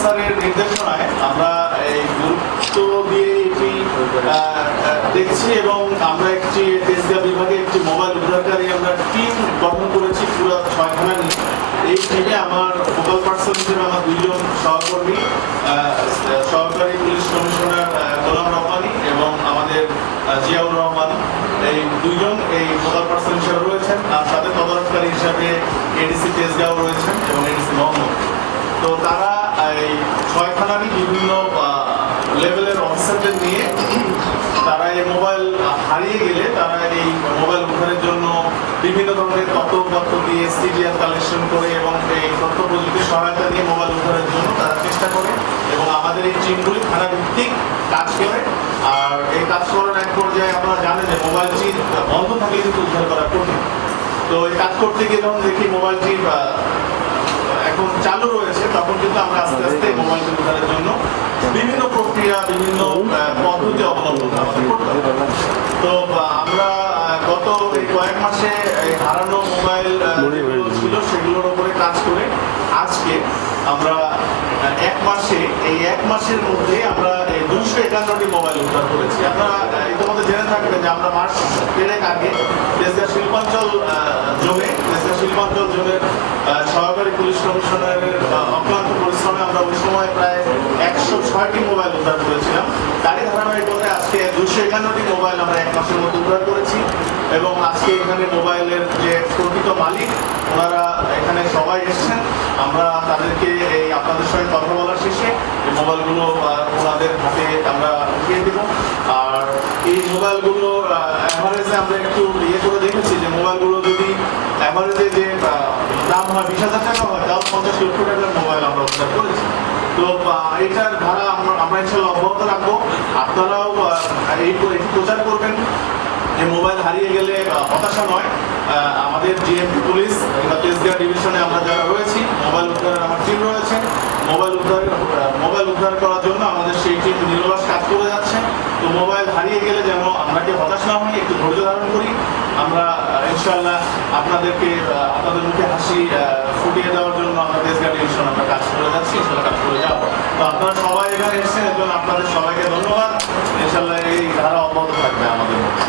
স্যারের নির্দেশনায় আমরা এই গুরুত্ব দিয়ে এটি দেখছি এবং আমরা একটি তেজগাঁ বিভাগে একটি মোবাইল উদ্ধারকারী আমরা টিম গঠন করেছি পুরো ছয়খানা এই টিমে আমার ফোকাল পার্সন হিসেবে আমার দুইজন সহকর্মী সহকারী পুলিশ কমিশনার গোলাম রহমানি এবং আমাদের জিয়াউর রহমান। এই দুইজন এই ফোকাল পার্সন হিসেবে রয়েছেন। আর সাথে তদারককারী হিসাবে এডিসি তেজগাঁও রয়েছেন। লেভেলের নিয়ে তারা এই মোবাইল হারিয়ে গেলে তারা এই মোবাইল উদ্ধারের জন্য বিভিন্ন ধরনের তথ্যপত্র দিয়ে সিডিআর কালেকশন করে এবং এই তথ্য প্রযুক্তির সহায়তা নিয়ে মোবাইল উদ্ধারের জন্য তারা চেষ্টা করে এবং আমাদের এই টিমগুলি থানা ভিত্তিক কাজ করে। আর এই কাজ করার এক পর্যায়ে আপনারা জানেন যে মোবাইলটি বন্ধ থাকলে কিন্তু উদ্ধার করা কঠিন। তো এই কাজ করতে গিয়ে যখন দেখি মোবাইলটি এখন চালু রয়েছে, তখন কিন্তু আমরা আস্তে আস্তে মোবাইল উদ্ধারের জন্য বিভিন্ন প্রক্রিয়া বিভিন্ন আহ, পদ্ধতি অবলম্বন আমাদের করতে হবে। তো আহ, আমরা আহ, গত এই কয়েক মাসে এই হারানো মোবাইল আহ, যেগুলো ছিল সেগুলোর উপরে কাজ করে আজকে আমরা এক মাসে এই এক মাসের মধ্যে আমরা দুশো একান্নটি মোবাইল উদ্ধার করেছি। আপনারা ইতিমধ্যে জেনে থাকবেন যে আমরা মাস দেড়েক আগে দেশগা শিল্পাঞ্চল জোনে দেশগা শিল্পাঞ্চল আহ, সহকারী পুলিশ কমিশনারের অক্লান্ত পরিশ্রমে আমরা ওই সময় প্রায় একশো ছয়টি মোবাইল উদ্ধার করেছিলাম। তারই ধারাবাহিকতায় আজকে দুশো একান্নটি মোবাইল আমরা এক মাসের মধ্যে উদ্ধার করেছি এবং আজকে এখানে মোবাইলের যে প্রকৃত মালিক, ওনারা এখানে সবাই এসেছেন। আমরা তাদেরকে এই আপনাদের সঙ্গে কথা বলার শেষে এই মোবাইলগুলো ওনাদের হাতে আমরা দিয়ে দেবো। আর এই মোবাইলগুলো অ্যাভারেজে আমরা একটু ইয়ে করে দেখেছি যে মোবাইলগুলো যদি অ্যাভারেজে যে দাম হয় বিশ হাজার টাকা হয়, তাও পঞ্চাশ লক্ষ টাকার মোবাইল আমরা উদ্ধার করেছি। তো এটার ধারা আমরা আমরা ইনশাল্লাহ অব্যাহত রাখব। আপনারাও এই প্রচার করবেন যে মোবাইল হারিয়ে গেলে হতাশা নয়। আমাদের জিএমপি পুলিশ কিংবা তেজগাঁ ডিভিশনে আমরা যারা রয়েছি, মোবাইল উদ্ধারের আমার টিম রয়েছে। মোবাইল উদ্ধার মোবাইল উদ্ধার করার জন্য আমাদের সেই টিম নিরলস কাজ করে যাচ্ছে। তো মোবাইল হারিয়ে গেলে যেন আমরা আপনাকে হতাশ না হই, একটু ধৈর্য ধারণ করি। আমরা ইনশাল্লাহ আপনাদেরকে আপনাদের মুখে হাসি ফুটিয়ে দেওয়ার জন্য আমরা তেজগাঁ ডিভিশন আমরা কাজ করে যাচ্ছি ইনশাল্লাহ কাজ করে যাব। তো আপনারা সবাই এখানে এসেছেন জন্য আপনাদের সবাইকে ধন্যবাদ। ইনশাল্লাহ এই ধারা অব্যাহত থাকবে আমাদের মধ্যে।